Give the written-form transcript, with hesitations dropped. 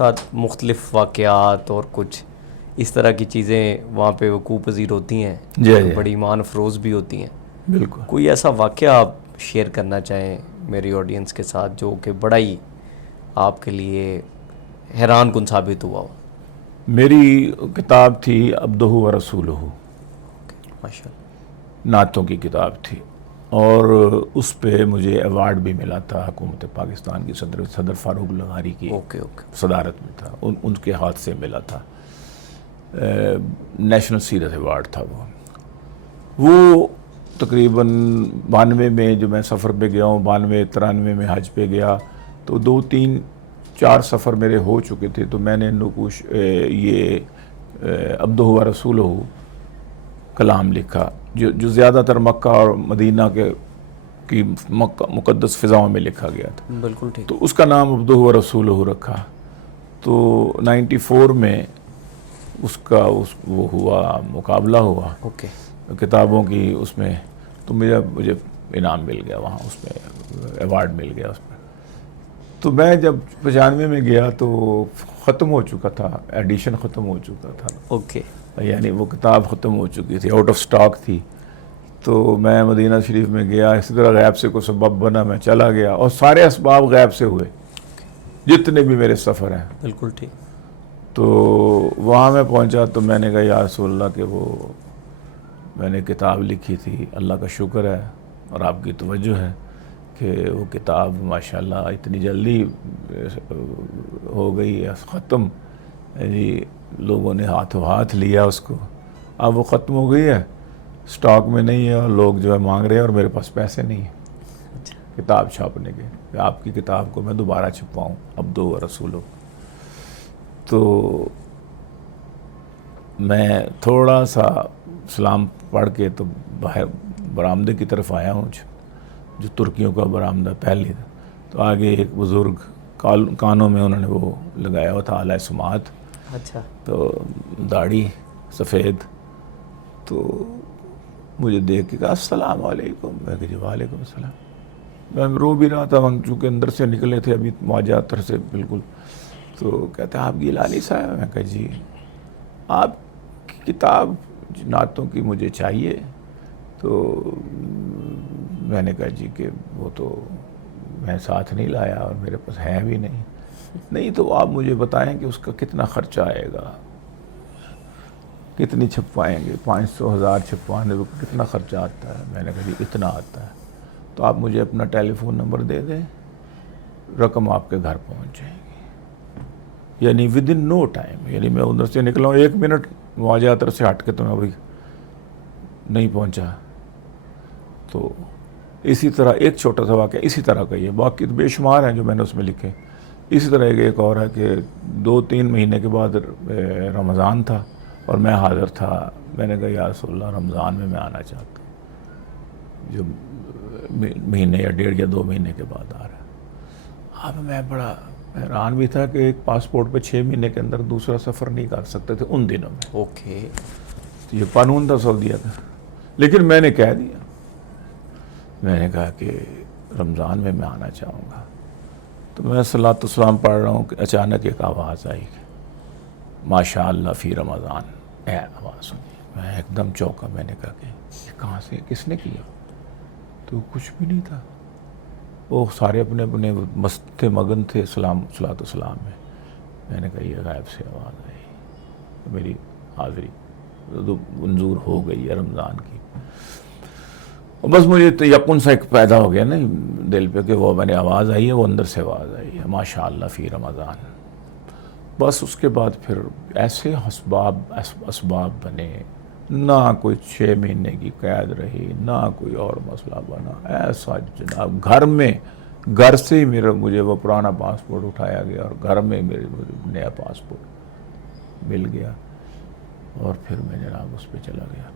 ساتھ مختلف واقعات اور کچھ اس طرح کی چیزیں وہاں پہ وقوع پذیر ہوتی ہیں جی جی بڑی ایمان افروز بھی ہوتی ہیں. بالکل. کوئی ایسا واقعہ آپ شیئر کرنا چاہیں میری آڈینس کے ساتھ جو کہ بڑا ہی آپ کے لیے حیران کن ثابت ہوا ہو؟ میری کتاب تھی عبدہ و رسولہ، ماشاء اللہ. نعتوں کی کتاب تھی، اور اس پہ مجھے ایوارڈ بھی ملا تھا حکومت پاکستان کی، صدر فاروق لغاری کی اوکے صدارت میں تھا، ان کے ہاتھ سے ملا تھا. نیشنل سیرت ایوارڈ تھا وہ تقریباً 92 میں جو میں سفر پہ گیا ہوں، 92-93 میں حج پہ گیا، تو 2-3-4 سفر میرے ہو چکے تھے. تو میں نے یہ عبدہ و رسولہ کلام لکھا جو زیادہ تر مکہ اور مدینہ کی مقدس فضاؤں میں لکھا گیا تھا. بالکل ٹھیک. تو اس کا نام عبدہ و رسولہ رکھا. تو 94 میں اس کا وہ ہوا، مقابلہ ہوا اوکے. کتابوں کی، اس میں تو مجھے انعام مل گیا وہاں، اس میں ایوارڈ مل گیا اس میں. تو میں جب 95 میں گیا تو ختم ہو چکا تھا، ایڈیشن ختم ہو چکا تھا. اوکے. یعنی وہ کتاب ختم ہو چکی تھی، آؤٹ آف سٹاک تھی. تو میں مدینہ شریف میں گیا، اسی طرح غیب سے کوئی سبب بنا، میں چلا گیا، اور سارے اسباب غیب سے ہوئے جتنے بھی میرے سفر ہیں. بالکل ٹھیک. تو وہاں میں پہنچا تو میں نے کہا یا رسول اللہ کہ وہ میں نے کتاب لکھی تھی، اللہ کا شکر ہے اور آپ کی توجہ ہے کہ وہ کتاب ماشاءاللہ اتنی جلدی ہو گئی ہے ختم. جی لوگوں نے ہاتھوں ہاتھ لیا اس کو، اب وہ ختم ہو گئی ہے، سٹاک میں نہیں ہے، اور لوگ جو ہے مانگ رہے ہیں، اور میرے پاس پیسے نہیں ہیں کتاب چھاپنے کے کہ آپ کی کتاب کو میں دوبارہ چھپواؤں عبدہ و رسولہ. تو میں تھوڑا سا سلام پڑھ کے تو باہر برآمدے کی طرف آیا ہوں، جو ترکیوں کا برآمدہ پہلے تھا. تو آگے ایک بزرگ کانوں میں انہوں نے وہ لگایا ہوا تھا اعلیٰ سماعت. اچھا. تو داڑھی سفید. تو مجھے دیکھ کے کہا السلام علیکم. میں کہا جی وعلیکم السلام. میں رو بھی رہا تھا، ہم چونکہ اندر سے نکلے تھے ابھی مواجہات سے بالکل. تو کہتے ہیں آپ گیلانی صاحب؟ میں کہا جی. آپ کی کتاب نعتوں کی مجھے چاہیے. تو میں نے کہا جی کہ وہ تو میں ساتھ نہیں لایا اور میرے پاس ہے بھی نہیں. نہیں تو آپ مجھے بتائیں کہ اس کا کتنا خرچہ آئے گا، کتنی چھپوائیں گے، 500-1000 چھپوانے میں کتنا خرچہ آتا ہے؟ میں نے کہا جی اتنا آتا ہے. تو آپ مجھے اپنا ٹیلی فون نمبر دے دیں، رقم آپ کے گھر پہنچ جائے گی. یعنی ود ان نو ٹائم. یعنی میں ادھر سے نکلا ہوں 1 منٹ مواجہات سے ہٹ کے تو میں ابھی نہیں پہنچا. تو اسی طرح ایک چھوٹا سا واقعہ اسی طرح کا، یہ باقی بے شمار ہیں جو میں نے اس میں لکھے. اسی طرح ایک اور ہے کہ 2-3 مہینے کے بعد رمضان تھا اور میں حاضر تھا. میں نے کہا یا رسول اللہ رمضان میں آنا چاہتا ہوں، جو مہینے یا 1.5 یا 2 مہینے کے بعد آ رہا ہے. اب میں بڑا حیران بھی تھا کہ ایک پاسپورٹ پہ 6 مہینے کے اندر دوسرا سفر نہیں کر سکتے تھے ان دنوں میں. اوکے. تو یہ قانون تھا سعودیہ کا. لیکن میں نے کہہ دیا، میں نے کہا کہ رمضان میں آنا چاہوں گا. تو میں صلاۃ السلام پڑھ رہا ہوں کہ اچانک ایک آواز آئی کہ ماشاء اللہ فی رمضان. اے آواز سنی، میں ایک دم چونکا. میں نے کہا کہ یہ کہاں سے، کس نے کیا؟ تو کچھ بھی نہیں تھا، وہ سارے اپنے اپنے مست تھے، مگن تھے صلاۃ السلام میں. میں نے کہا یہ غائب سے آواز آئی، میری حاضری منظور ہو گئی ہے رمضان کی. بس مجھے تو یقین سا ایک پیدا ہو گیا نا دل پہ کہ وہ میں نے آواز آئی ہے، وہ اندر سے آواز آئی ہے ماشاء اللہ فی رمضان. بس اس کے بعد پھر ایسے اسباب بنے، نہ کوئی 6 مہینے کی قید رہی، نہ کوئی اور مسئلہ بنا. ایسا جناب گھر سے ہی مجھے وہ پرانا پاسپورٹ اٹھایا گیا اور گھر میں میرے نیا پاسپورٹ مل گیا. اور پھر میں جناب اس پہ چلا گیا.